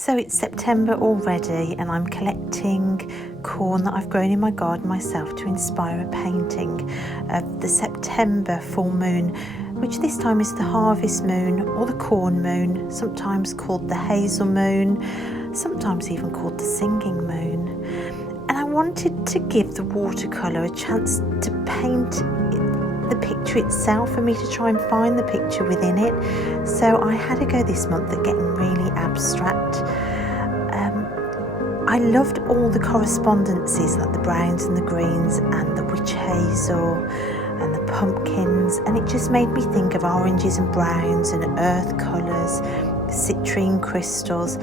So it's September already and I'm collecting corn that I've grown in my garden myself to inspire a painting of the September full moon, which this time is the harvest moon or the corn moon, sometimes called the hazel moon, sometimes even called the singing moon. And I wanted to give the watercolour a chance to paint the picture itself, for me to try and find the picture within it. So I had a go this month at getting really abstract. I loved all the correspondences, like the browns and the greens and the witch hazel and the pumpkins, and it just made me think of oranges and browns and earth colours, citrine crystals,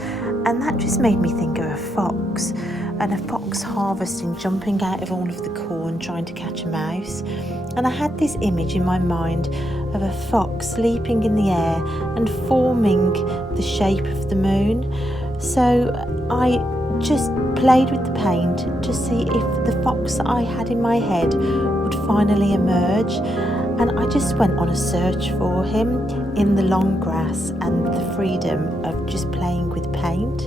and that just made me think of a fox and a fox harvesting, jumping out of all of the corn trying to catch a mouse. And I had this image in my mind of a fox leaping in the air and forming the shape of the moon. So I just played with the paint to see if the fox that I had in my head would finally emerge. And I just went on a search for him in the long grass and the freedom of just playing with paint.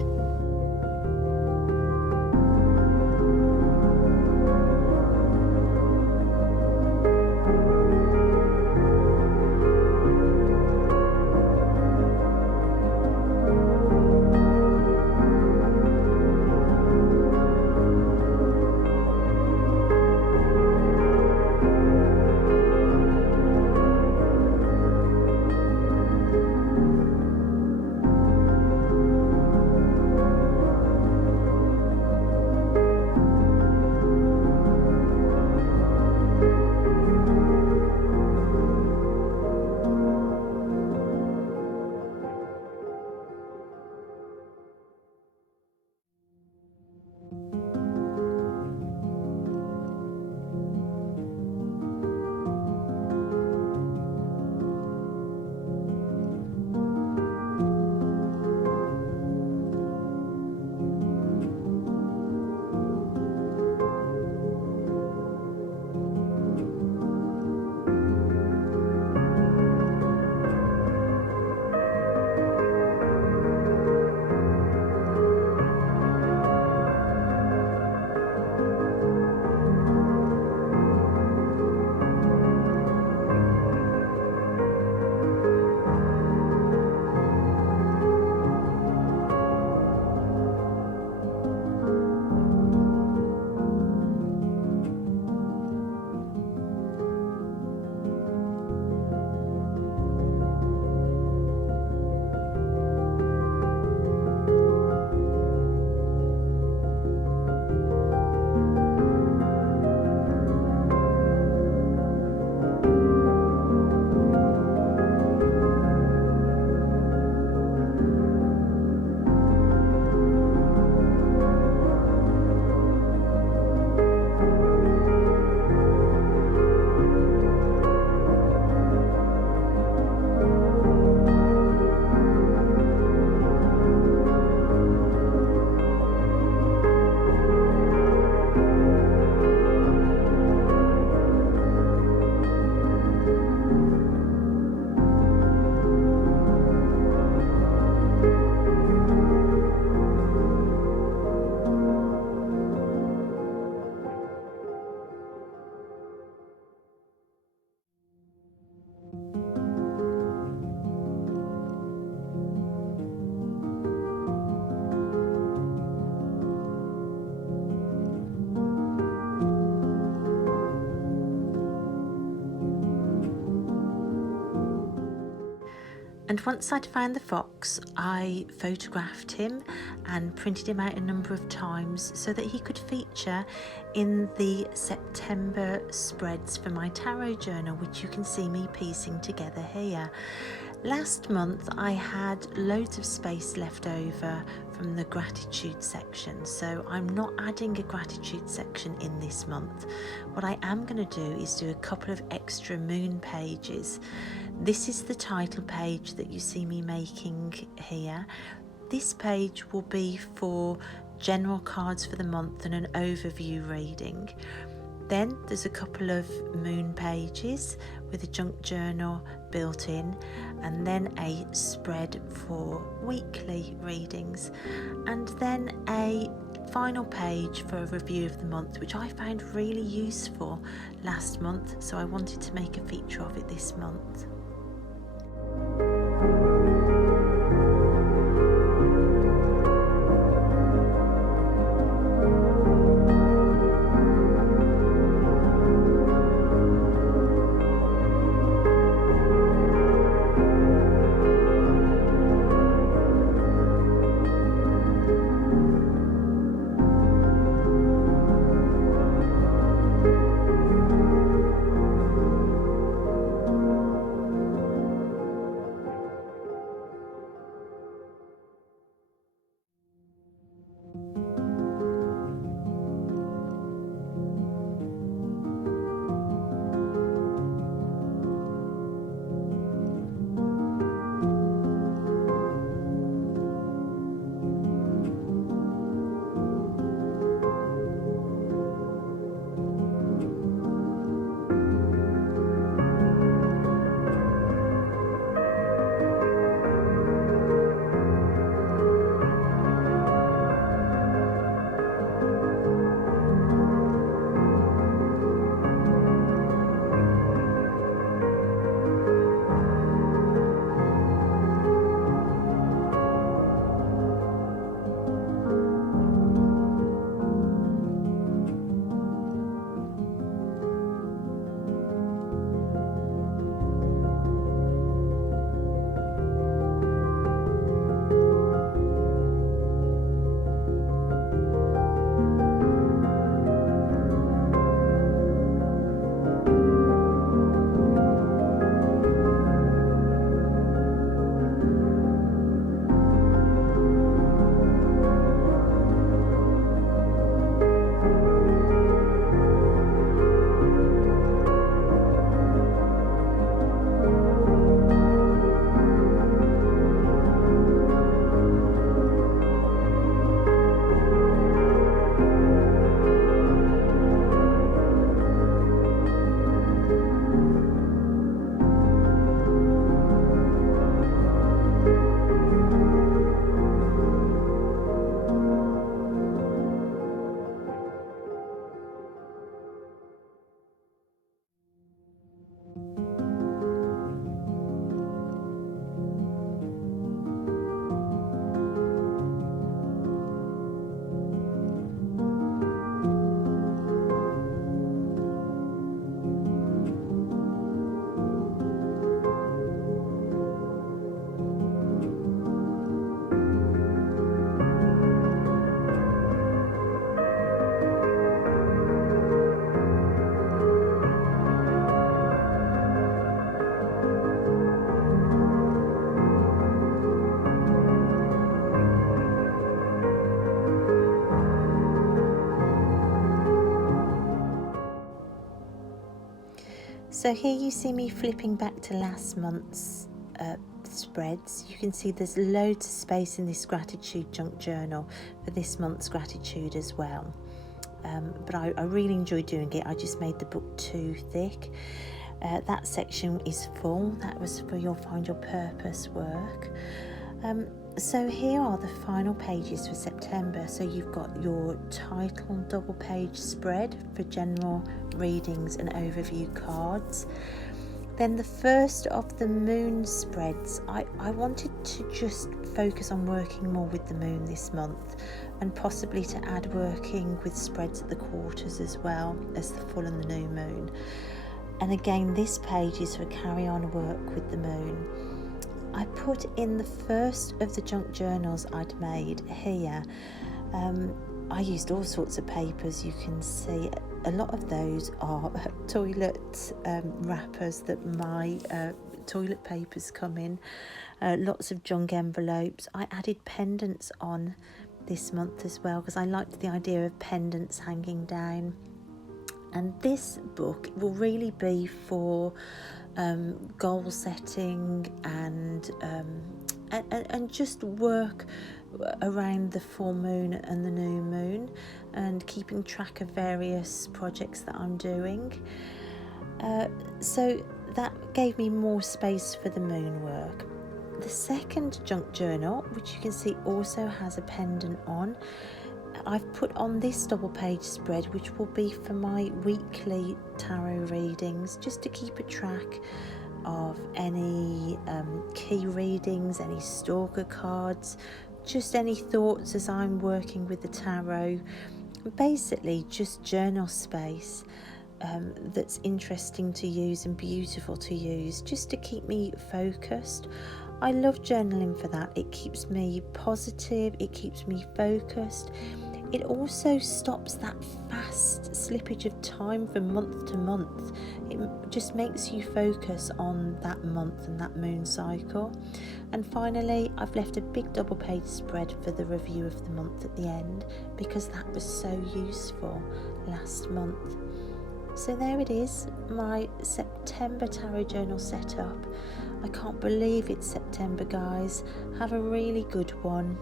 And once I'd found the fox, I photographed him and printed him out a number of times so that he could feature in the September spreads for my tarot journal, which you can see me piecing together here. Last month I had loads of space left over from the gratitude section, so I'm not adding a gratitude section in this month. What I am going to do is do a couple of extra moon pages. This is the title page that you see me making here. This page will be for general cards for the month and an overview reading. Then there's a couple of moon pages with a junk journal built in, and then a spread for weekly readings, and then a final page for a review of the month, which I found really useful last month, so I wanted to make a feature of it this month. So here you see me flipping back to last month's spreads. You can see there's loads of space in this gratitude junk journal for this month's gratitude as well. But I really enjoy doing it. I just made the book too thick. That section is full. That was for your Find Your Purpose work. So here are the final pages for September. So you've got your title double page spread for general readings and overview cards. Then the first of the moon spreads, I wanted to just focus on working more with the moon this month, and possibly to add working with spreads at the quarters as well as the full and the new moon. And again, this page is for carry on work with the moon. I put in the first of the junk journals I'd made here. I used all sorts of papers. You can see a lot of those are toilet wrappers that my toilet papers come in. Lots of junk envelopes. I added pendants on this month as well because I liked the idea of pendants hanging down. And this book will really be for goal setting and just work around the full moon and the new moon, and keeping track of various projects that I'm doing. So that gave me more space for the moon work. The second junk journal, which you can see also has a pendant on, I've put on this double page spread, which will be for my weekly tarot readings, just to keep a track of any key readings, any stalker cards, just any thoughts as I'm working with the tarot. Basically just journal space that's interesting to use and beautiful to use, just to keep me focused. I love journaling for that. It keeps me positive, it keeps me focused. It also stops that fast slippage of time from month to month. It just makes you focus on that month and that moon cycle. And finally, I've left a big double page spread for the review of the month at the end, because that was so useful last month. So there it is, my September tarot journal setup. I can't believe it's September, guys. Have a really good one.